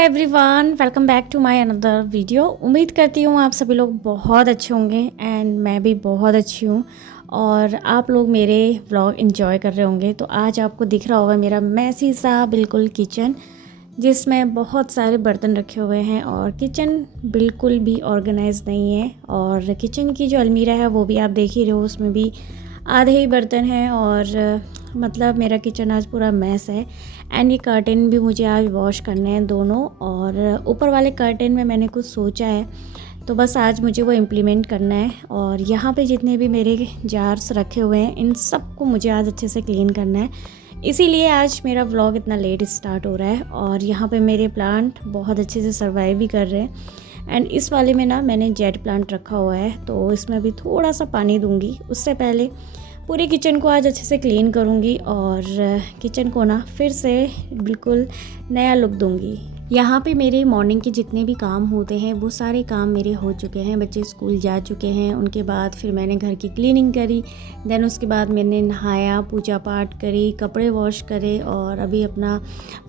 Everyone, welcome back to my another video. उम्मीद करती हूँ आप सभी लोग बहुत अच्छे होंगे एंड मैं भी बहुत अच्छी हूँ और आप लोग मेरे व्लॉग एंजॉय कर रहे होंगे। तो आज आपको दिख रहा होगा मेरा मैसी सा बिल्कुल किचन, जिसमें बहुत सारे बर्तन रखे हुए हैं और किचन बिल्कुल भी ऑर्गेनाइज नहीं है। और किचन की जो अलमीरा है वो भी आप देख ही रहे हो, उसमें भी आधे ही बर्तन हैं और मतलब मेरा किचन आज पूरा मैस है। एंड ये कर्टेन भी मुझे आज वॉश करने हैं दोनों, और ऊपर वाले कर्टेन में मैंने कुछ सोचा है तो बस आज मुझे वो इम्प्लीमेंट करना है। और यहाँ पे जितने भी मेरे जार्स रखे हुए हैं इन सब को मुझे आज अच्छे से क्लीन करना है, इसीलिए आज मेरा व्लॉग इतना लेट स्टार्ट हो रहा है। और यहाँ पे मेरे प्लांट बहुत अच्छे से सर्वाइव भी कर रहे हैं। एंड इस वाले में ना मैंने जेट प्लांट रखा हुआ है, तो इसमें भी थोड़ा सा पानी दूंगी। उससे पहले पूरी किचन को आज अच्छे से क्लीन करूँगी और किचन को ना फिर से बिल्कुल नया लुक दूँगी। यहाँ पे मेरे मॉर्निंग के जितने भी काम होते हैं वो सारे काम मेरे हो चुके हैं। बच्चे स्कूल जा चुके हैं, उनके बाद फिर मैंने घर की क्लीनिंग करी, देन उसके बाद मैंने नहाया, पूजा पाठ करी, कपड़े वॉश करे और अभी अपना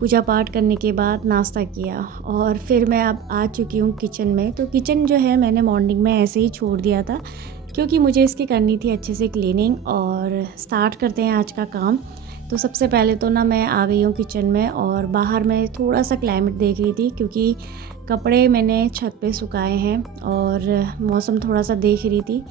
पूजा पाठ करने के बाद नाश्ता किया और फिर मैं अब आ चुकी हूँ किचन में। तो किचन जो है मैंने मॉर्निंग में ऐसे ही छोड़ दिया था क्योंकि मुझे इसकी करनी थी अच्छे से क्लीनिंग। और स्टार्ट करते हैं आज का काम। तो सबसे पहले तो ना मैं आ गई हूँ किचन में और बाहर मैं थोड़ा सा क्लाइमेट देख रही थी क्योंकि कपड़े मैंने छत पे सुखाए हैं और मौसम थोड़ा सा देख रही थी।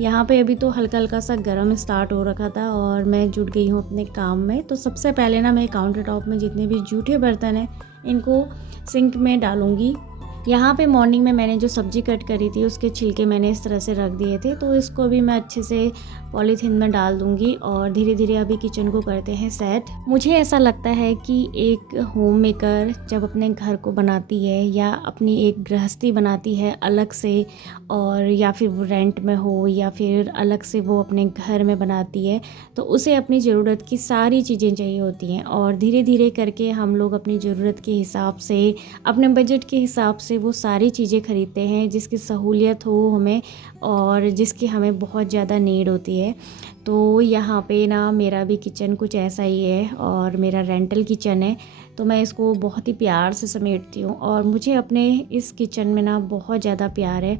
यहाँ पे अभी तो हल्का हल्का सा गर्म स्टार्ट हो रखा था और मैं जुट गई हूँ अपने काम में। तो सबसे पहले ना मैं काउंटर टॉप में जितने भी जूठे बर्तन हैं इनको सिंक में डालूँगी। यहाँ पे मॉर्निंग में मैंने जो सब्ज़ी कट करी थी उसके छिलके मैंने इस तरह से रख दिए थे, तो इसको भी मैं अच्छे से पॉलीथीन में डाल दूँगी और धीरे धीरे अभी किचन को करते हैं सेट। मुझे ऐसा लगता है कि एक होम मेकर जब अपने घर को बनाती है या अपनी एक गृहस्थी बनाती है अलग से, और या फिर वो रेंट में हो या फिर अलग से वो अपने घर में बनाती है, तो उसे अपनी ज़रूरत की सारी चीज़ें चाहिए होती हैं और धीरे धीरे करके हम लोग अपनी ज़रूरत के हिसाब से, अपने बजट के हिसाब से वो सारी चीज़ें ख़रीदते हैं जिसकी सहूलियत हो हमें और जिसकी हमें बहुत ज़्यादा नीड होती है। तो यहाँ पे ना मेरा भी किचन कुछ ऐसा ही है और मेरा रेंटल किचन है, तो मैं इसको बहुत ही प्यार से समेटती हूँ और मुझे अपने इस किचन में ना बहुत ज़्यादा प्यार है।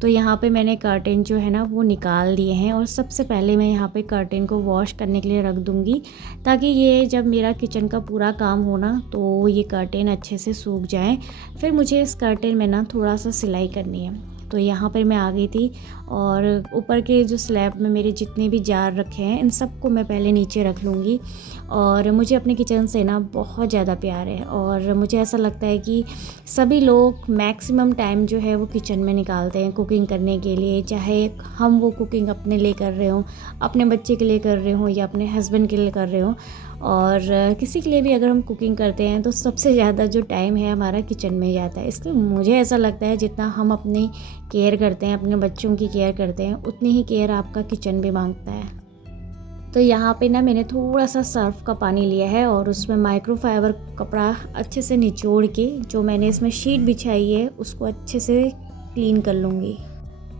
तो यहाँ पे मैंने कर्टेन जो है ना वो निकाल दिए हैं और सबसे पहले मैं यहाँ पे कर्टेन को वॉश करने के लिए रख दूँगी ताकि ये जब मेरा किचन का पूरा काम हो ना तो ये कर्टेन अच्छे से सूख जाए। फिर मुझे इस कर्टेन में ना थोड़ा सा सिलाई करनी है, तो यहाँ पर मैं आ गई थी और ऊपर के जो स्लैब में मेरे जितने भी जार रखे हैं इन सबको मैं पहले नीचे रख लूँगी। और मुझे अपने किचन से ना बहुत ज़्यादा प्यार है और मुझे ऐसा लगता है कि सभी लोग मैक्सिमम टाइम जो है वो किचन में निकालते हैं कुकिंग करने के लिए, चाहे हम वो कुकिंग अपने लिए कर रहे हों, अपने बच्चे के लिए कर रहे हों या अपने हस्बैंड के लिए कर रहे हों। और किसी के लिए भी अगर हम कुकिंग करते हैं तो सबसे ज़्यादा जो टाइम है हमारा किचन में जाता है। इसलिए मुझे ऐसा लगता है जितना हम अपनी केयर करते हैं, अपने बच्चों की केयर करते हैं, उतनी ही केयर आपका किचन भी मांगता है। तो यहाँ पे ना मैंने थोड़ा सा सर्फ का पानी लिया है और उसमें माइक्रोफाइबर कपड़ा अच्छे से निचोड़ के जो मैंने इसमें शीट बिछाई है उसको अच्छे से क्लीन कर लूँगी।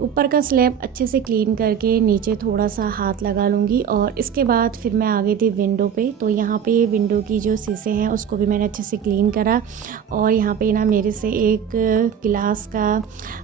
ऊपर का स्लैब अच्छे से क्लीन करके नीचे थोड़ा सा हाथ लगा लूँगी और इसके बाद फिर मैं आ गई थी विंडो पे। तो यहाँ पे विंडो की जो शीशे हैं उसको भी मैंने अच्छे से क्लीन करा और यहाँ पे ना मेरे से एक गिलास का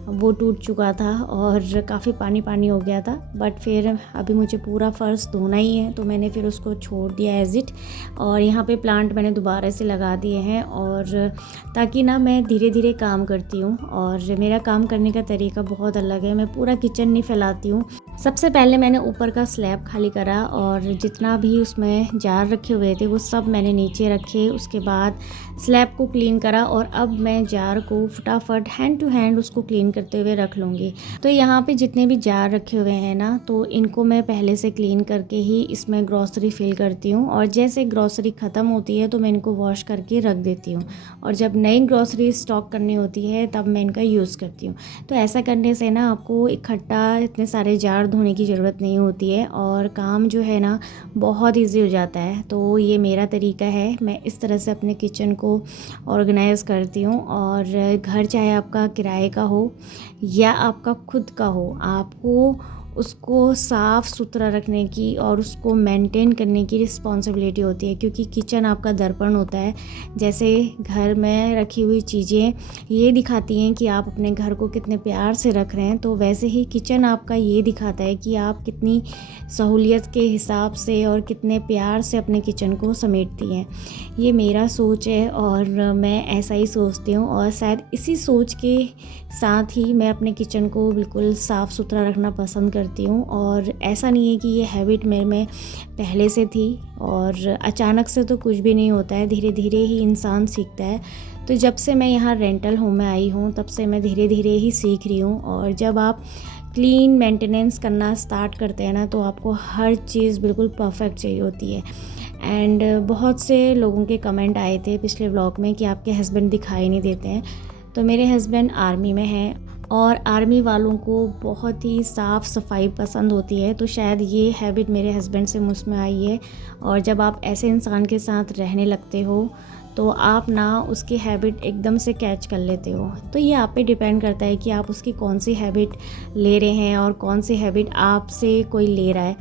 वो टूट चुका था और काफ़ी पानी पानी हो गया था, बट फिर अभी मुझे पूरा फ़र्श धोना ही है तो मैंने फिर उसको छोड़ दिया एज इट। और यहाँ पे प्लांट मैंने दोबारा से लगा दिए हैं और ताकि ना मैं धीरे धीरे काम करती हूँ और मेरा काम करने का तरीका बहुत अलग है, मैं पूरा किचन नहीं फैलाती हूँ। सबसे पहले मैंने ऊपर का स्लैब खाली करा और जितना भी उसमें जार रखे हुए थे वो सब मैंने नीचे रखे, उसके बाद स्लैब को क्लीन करा और अब मैं जार को फटाफट हैंड टू हैंड उसको क्लीन करते हुए रख लूँगी। तो यहाँ पे जितने भी जार रखे हुए हैं ना तो इनको मैं पहले से क्लीन करके ही इसमें ग्रॉसरी फिल करती हूँ और जैसे ग्रॉसरी ख़त्म होती है तो मैं इनको वॉश करके रख देती हूँ और जब नई ग्रॉसरी स्टॉक करनी होती है तब मैं इनका यूज़ करती हूँ। तो ऐसा करने से ना आपको इकट्ठा इतने सारे जार धोने की ज़रूरत नहीं होती है और काम जो है ना बहुत इजी हो जाता है। तो ये मेरा तरीका है, मैं इस तरह से अपने किचन को ऑर्गेनाइज़ करती हूँ। और घर चाहे आपका किराए का हो या आपका खुद का हो, आपको उसको साफ़ सुथरा रखने की और उसको मेंटेन करने की रिस्पॉन्सिबिलिटी होती है, क्योंकि किचन आपका दर्पण होता है। जैसे घर में रखी हुई चीज़ें ये दिखाती हैं कि आप अपने घर को कितने प्यार से रख रहे हैं, तो वैसे ही किचन आपका ये दिखाता है कि आप कितनी सहूलियत के हिसाब से और कितने प्यार से अपने किचन को समेटती हैं। ये मेरा सोच है और मैं ऐसा ही सोचती हूँ, और शायद इसी सोच के साथ ही मैं अपने किचन को बिल्कुल साफ़ सुथरा रखना पसंद करती हूँ। और ऐसा नहीं है कि ये हैबिट मेरे में पहले से थी, और अचानक से तो कुछ भी नहीं होता है, धीरे धीरे ही इंसान सीखता है। तो जब से मैं यहाँ रेंटल होम में आई हूँ तब से मैं धीरे धीरे ही सीख रही हूँ। और जब आप क्लीन मेंटेनेंस करना स्टार्ट करते हैं ना, तो आपको हर चीज़ बिल्कुल परफेक्ट चाहिए होती है। एंड बहुत से लोगों के कमेंट आए थे पिछले व्लॉग में कि आपके हस्बैंड दिखाई नहीं देते हैं। तो मेरे हस्बैंड आर्मी में हैं, और आर्मी वालों को बहुत ही साफ़ सफाई पसंद होती है, तो शायद ये हैबिट मेरे हस्बैंड से मुझ में आई है। और जब आप ऐसे इंसान के साथ रहने लगते हो तो आप ना उसकी हैबिट एकदम से कैच कर लेते हो। तो ये आप पे डिपेंड करता है कि आप उसकी कौन सी हैबिट ले रहे हैं और कौन सी हैबिट आपसे कोई ले रहा है।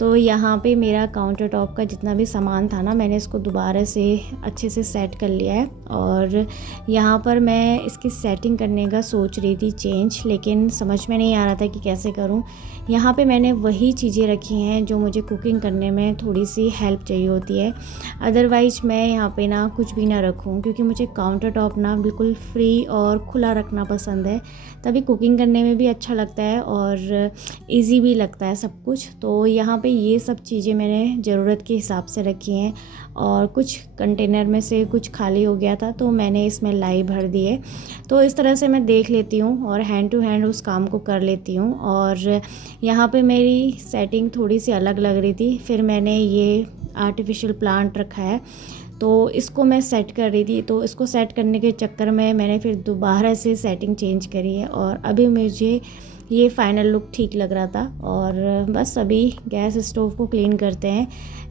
तो यहाँ पे मेरा काउंटर टॉप का जितना भी सामान था ना, मैंने इसको दोबारा से अच्छे से सेट कर लिया है। और यहाँ पर मैं इसकी सेटिंग करने का सोच रही थी चेंज, लेकिन समझ में नहीं आ रहा था कि कैसे करूँ। यहाँ पे मैंने वही चीज़ें रखी हैं जो मुझे कुकिंग करने में थोड़ी सी हेल्प चाहिए होती है। अदरवाइज़ मैं यहाँ पे ना कुछ भी ना रखूँ, क्योंकि मुझे काउंटर टॉप ना बिल्कुल फ्री और खुला रखना पसंद है, तभी कुकिंग करने में भी अच्छा लगता है और इजी भी लगता है सब कुछ। तो यहाँ पे ये सब चीज़ें मैंने ज़रूरत के हिसाब से रखी हैं, और कुछ कंटेनर में से कुछ खाली हो गया था तो मैंने इसमें लाई भर दी है। तो इस तरह से मैं देख लेती हूँ और हैंड टू हैंड उस काम को कर लेती हूँ। और यहाँ पे मेरी सेटिंग थोड़ी सी अलग लग रही थी, फिर मैंने ये आर्टिफिशियल प्लांट रखा है, तो इसको मैं सेट कर रही थी। तो इसको सेट करने के चक्कर में मैंने फिर दोबारा से सेटिंग चेंज करी है, और अभी मुझे ये फ़ाइनल लुक ठीक लग रहा था। और बस अभी गैस स्टोव को क्लीन करते हैं।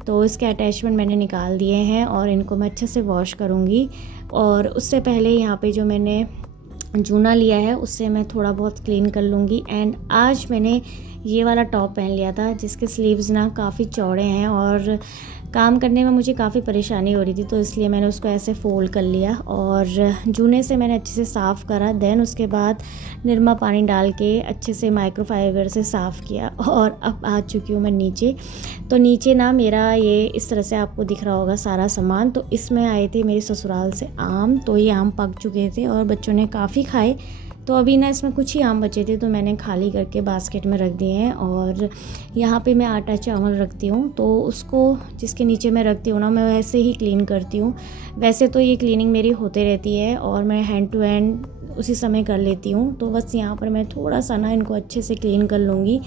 तो इसके अटैचमेंट मैंने निकाल दिए हैं और इनको मैं अच्छे से वॉश करूँगी। और उससे पहले यहाँ पे जो मैंने जूना लिया है उससे मैं थोड़ा बहुत क्लीन कर लूँगी। एंड आज मैंने ये वाला टॉप पहन लिया था जिसके स्लीव्स ना काफ़ी चौड़े हैं, और काम करने में मुझे काफ़ी परेशानी हो रही थी, तो इसलिए मैंने उसको ऐसे फ़ोल्ड कर लिया और जूने से मैंने अच्छे से साफ़ करा। देन उसके बाद निरमा पानी डाल के अच्छे से माइक्रोफाइबर से साफ़ किया, और अब आ चुकी हूँ मैं नीचे। तो नीचे ना मेरा ये इस तरह से आपको दिख रहा होगा सारा सामान। तो इसमें आए थे मेरे ससुराल से आम, तो ये आम पक चुके थे और बच्चों ने काफ़ी खाए। तो अभी ना इसमें कुछ ही आम बचे थे, तो मैंने खाली करके बास्केट में रख दिए हैं। और यहाँ पे मैं आटा चावल रखती हूँ, तो उसको जिसके नीचे मैं रखती हूँ ना, मैं वैसे ही क्लीन करती हूँ। वैसे तो ये क्लीनिंग मेरी होते रहती है और मैं हैंड टू हैंड उसी समय कर लेती हूँ। तो बस यहाँ पर मैं थोड़ा सा ना इनको अच्छे से क्लीन कर लूँगी।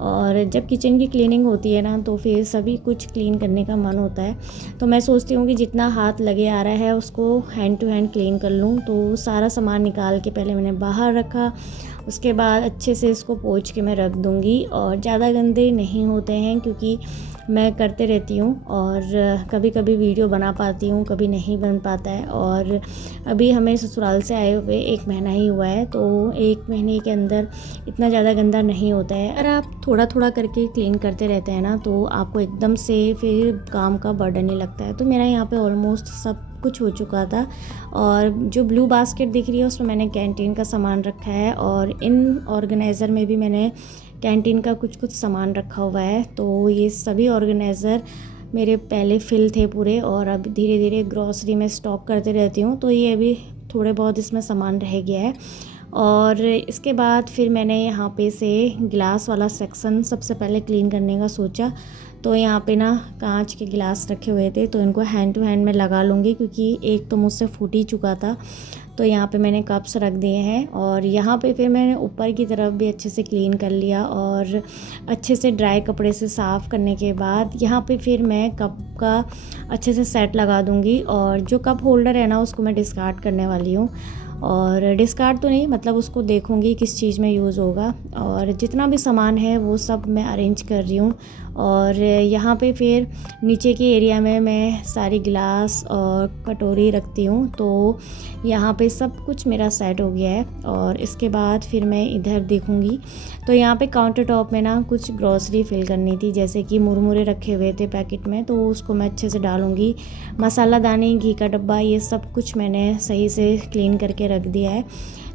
और जब किचन की क्लीनिंग होती है ना, तो फिर सभी कुछ क्लीन करने का मन होता है। तो मैं सोचती हूँ कि जितना हाथ लगे आ रहा है उसको हैंड टू हैंड क्लीन कर लूँ। तो सारा सामान निकाल के पहले मैंने बाहर रखा, उसके बाद अच्छे से इसको पोंछ के मैं रख दूँगी। और ज़्यादा गंदे नहीं होते हैं क्योंकि मैं करते रहती हूँ, और कभी कभी वीडियो बना पाती हूँ, कभी नहीं बन पाता है। और अभी हमें ससुराल से आए हुए 1 महीना ही हुआ है, तो 1 महीने के अंदर इतना ज़्यादा गंदा नहीं होता है। अगर आप थोड़ा थोड़ा करके क्लीन करते रहते हैं ना, तो आपको एकदम से फिर काम का बर्डन नहीं लगता है। तो मेरा यहाँ पे ऑलमोस्ट सब कुछ हो चुका था। और जो ब्लू बास्केट दिख रही है उसमें मैंने कैंटीन का सामान रखा है, और इन ऑर्गेनाइज़र में भी मैंने कैंटीन का कुछ कुछ सामान रखा हुआ है। तो ये सभी ऑर्गेनाइज़र मेरे पहले फिल थे पूरे, और अब धीरे धीरे ग्रॉसरी में स्टॉक करते रहती हूँ, तो ये अभी थोड़े बहुत इसमें सामान रह गया है। और इसके बाद फिर मैंने यहाँ पे से गिलास वाला सेक्शन सबसे पहले क्लीन करने का सोचा। तो यहाँ पे ना कांच के गिलास रखे हुए थे, तो इनको हैंड टू हैंड में लगा लूँगी, क्योंकि एक तो मुझसे फूट ही चुका था। तो यहाँ पे मैंने कप्स रख दिए हैं, और यहाँ पे फिर मैंने ऊपर की तरफ भी अच्छे से क्लीन कर लिया, और अच्छे से ड्राई कपड़े से साफ़ करने के बाद यहाँ पे फिर मैं कप का अच्छे से सेट लगा दूँगी। और जो कप होल्डर है ना, उसको मैं डिस्कार्ड करने वाली हूँ, और डिस्कार्ड तो नहीं, मतलब उसको देखूंगी किस चीज़ में यूज़ होगा। और जितना भी सामान है वो सब मैं अरेंज कर रही हूँ, और यहाँ पे फिर नीचे के एरिया में मैं सारी गिलास और कटोरी रखती हूँ। तो यहाँ पे सब कुछ मेरा सेट हो गया है। और इसके बाद फिर मैं इधर देखूँगी तो यहाँ पे काउंटर टॉप में ना कुछ ग्रॉसरी फिल करनी थी, जैसे कि मुरमुरे रखे हुए थे पैकेट में, तो उसको मैं अच्छे से डालूँगी। मसाला दाने, घी का डब्बा, ये सब कुछ मैंने सही से क्लीन करके रख दिया है।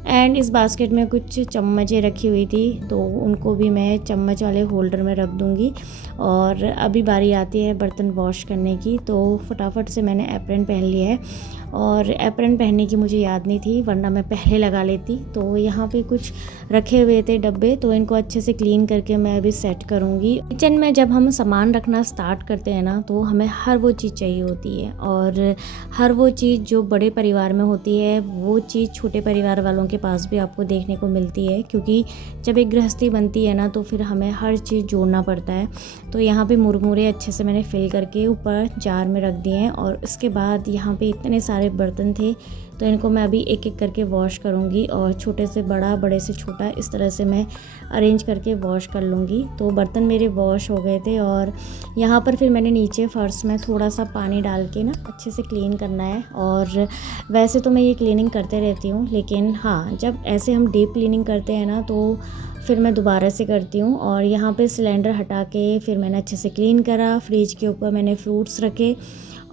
एंड इस बास्केट में कुछ चम्मचें रखी हुई थी, तो उनको भी मैं चम्मच वाले होल्डर में रख दूँगी। और अभी बारी आती है बर्तन वॉश करने की, तो फटाफट से मैंने एप्रन पहन लिया है। और एप्रन पहनने की मुझे याद नहीं थी, वरना मैं पहले लगा लेती। तो यहाँ पे कुछ रखे हुए थे डब्बे, तो इनको अच्छे से क्लीन करके मैं अभी सेट करूँगी। किचन में जब हम सामान रखना स्टार्ट करते हैं ना, तो हमें हर वो चीज़ चाहिए होती है। और हर वो चीज़ जो बड़े परिवार में होती है, वो चीज़ छोटे परिवार वालों के पास भी आपको देखने को मिलती है, क्योंकि जब एक गृहस्थी बनती है ना, तो फिर हमें हर चीज़ जोड़ना पड़ता है। तो यहाँ पे मुरमुरे अच्छे से मैंने फिल करके ऊपर जार में रख दिए हैं। और इसके बाद यहाँ पे इतने सारे बर्तन थे, तो इनको मैं अभी एक एक करके वॉश करूँगी। और छोटे से बड़ा, बड़े से छोटा, इस तरह से मैं अरेंज करके वॉश कर लूँगी। तो बर्तन मेरे वॉश हो गए थे। और यहाँ पर फिर मैंने नीचे फर्श में थोड़ा सा पानी डाल के ना अच्छे से क्लीन करना है। और वैसे तो मैं ये क्लीनिंग करते रहती हूँ, लेकिन हाँ, जब ऐसे हम डीप क्लीनिंग करते हैं ना, तो फिर मैं दोबारा से करती हूँ। और यहाँ पे सिलेंडर हटा के फिर मैंने अच्छे से क्लीन करा। फ्रिज के ऊपर मैंने फ्रूट्स रखे।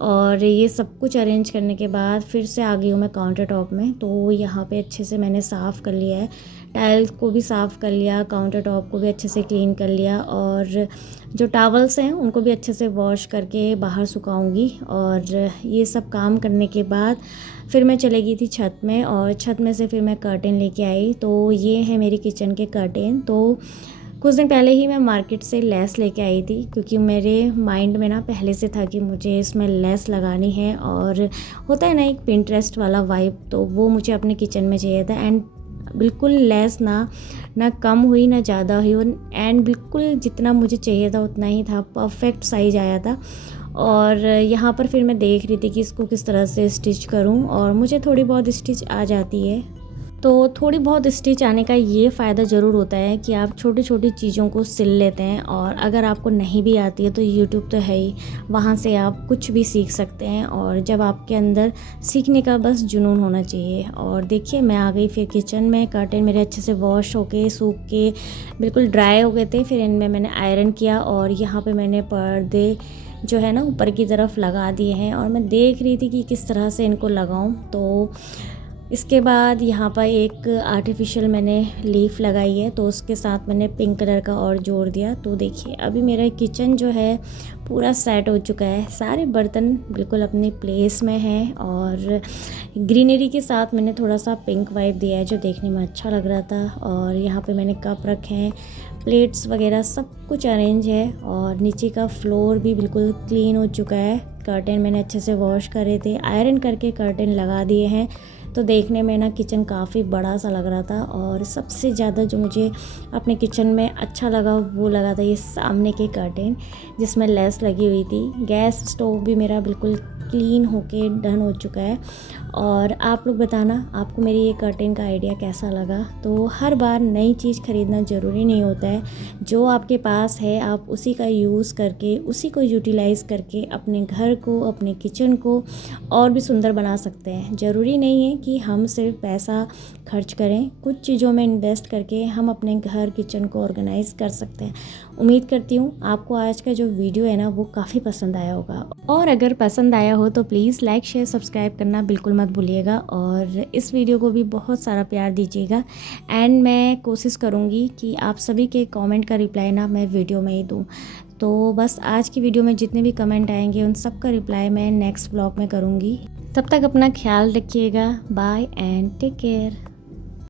और ये सब कुछ अरेंज करने के बाद फिर से आ गई हूँ मैं काउंटर टॉप में। तो यहाँ पे अच्छे से मैंने साफ़ कर लिया है, टाइल्स को भी साफ़ कर लिया, काउंटर टॉप को भी अच्छे से क्लीन कर लिया। और जो टॉवल्स हैं उनको भी अच्छे से वॉश करके बाहर सुखाऊंगी। और ये सब काम करने के बाद फिर मैं चली गई थी छत में, और छत में से फिर मैं कर्टेन लेके आई। तो ये है मेरी किचन के कर्टेन। तो कुछ दिन पहले ही मैं मार्केट से लेस लेके आई थी, क्योंकि मेरे माइंड में ना पहले से था कि मुझे इसमें लेस लगानी है। और होता है ना एक पिंटरेस्ट वाला वाइब, तो वो मुझे अपने किचन में चाहिए था। एंड बिल्कुल लेस ना कम हुई ना ज़्यादा हुई, एंड बिल्कुल जितना मुझे चाहिए था उतना ही था, परफेक्ट साइज आया था। और यहाँ पर फिर मैं देख रही थी कि इसको किस तरह से स्टिच करूँ, और मुझे थोड़ी बहुत स्टिच आ जाती है। तो थोड़ी बहुत स्टिच आने का ये फ़ायदा ज़रूर होता है कि आप छोटी छोटी चीज़ों को सिल लेते हैं। और अगर आपको नहीं भी आती है तो यूट्यूब तो है ही, वहाँ से आप कुछ भी सीख सकते हैं। और जब आपके अंदर सीखने का बस जुनून होना चाहिए। और देखिए मैं आ गई फिर किचन में। कर्टेन मेरे अच्छे से वॉश होके सूख के बिल्कुल ड्राई हो गए थे। फिर इनमें मैंने आयरन किया, और यहाँ पर मैंने पर्दे जो है ना ऊपर की तरफ लगा दिए हैं। और मैं देख रही थी कि किस तरह से इनको लगाऊं। तो इसके बाद यहाँ पर एक आर्टिफिशियल मैंने लीफ लगाई है, तो उसके साथ मैंने पिंक कलर का और जोड़ दिया। तो देखिए अभी मेरा किचन जो है पूरा सेट हो चुका है। सारे बर्तन बिल्कुल अपनी प्लेस में हैं, और ग्रीनरी के साथ मैंने थोड़ा सा पिंक वाइब दिया है, जो देखने में अच्छा लग रहा था। और यहाँ पे मैंने कप रखे हैं, प्लेट्स वगैरह सब कुछ अरेंज है। और नीचे का फ्लोर भी बिल्कुल क्लीन हो चुका है। कर्टेन मैंने अच्छे से वॉश करे थे, आयरन करके कर्टेन लगा दिए हैं। तो देखने में ना किचन काफ़ी बड़ा सा लग रहा था। और सबसे ज़्यादा जो मुझे अपने किचन में अच्छा लगा वो लगा था ये सामने के कर्टेन, जिसमें लेस लगी हुई थी। गैस स्टोव भी मेरा बिल्कुल क्लीन होके डन हो चुका है। और आप लोग बताना आपको मेरी ये कर्टेन का आइडिया कैसा लगा। तो हर बार नई चीज़ ख़रीदना ज़रूरी नहीं होता है, जो आपके पास है आप उसी का यूज़ करके, उसी को यूटिलाइज़ करके अपने घर को, अपने किचन को और भी सुंदर बना सकते हैं। ज़रूरी नहीं है कि हम सिर्फ पैसा खर्च करें, कुछ चीज़ों में इन्वेस्ट करके हम अपने घर किचन को ऑर्गेनाइज़ कर सकते हैं। उम्मीद करती हूँ आपको आज का जो वीडियो है ना वो काफ़ी पसंद आया होगा। और अगर पसंद आया हो तो प्लीज़ लाइक, शेयर, सब्सक्राइब करना बिल्कुल मत भूलिएगा। और इस वीडियो को भी बहुत सारा प्यार दीजिएगा। एंड मैं कोशिश करूँगी कि आप सभी के कमेंट का रिप्लाई ना मैं वीडियो में ही दूँ। तो बस आज की वीडियो में जितने भी कमेंट आएंगे उन सब का रिप्लाई मैं नेक्स्ट ब्लॉग में करूँगी। तब तक अपना ख्याल रखिएगा। Bye and take care.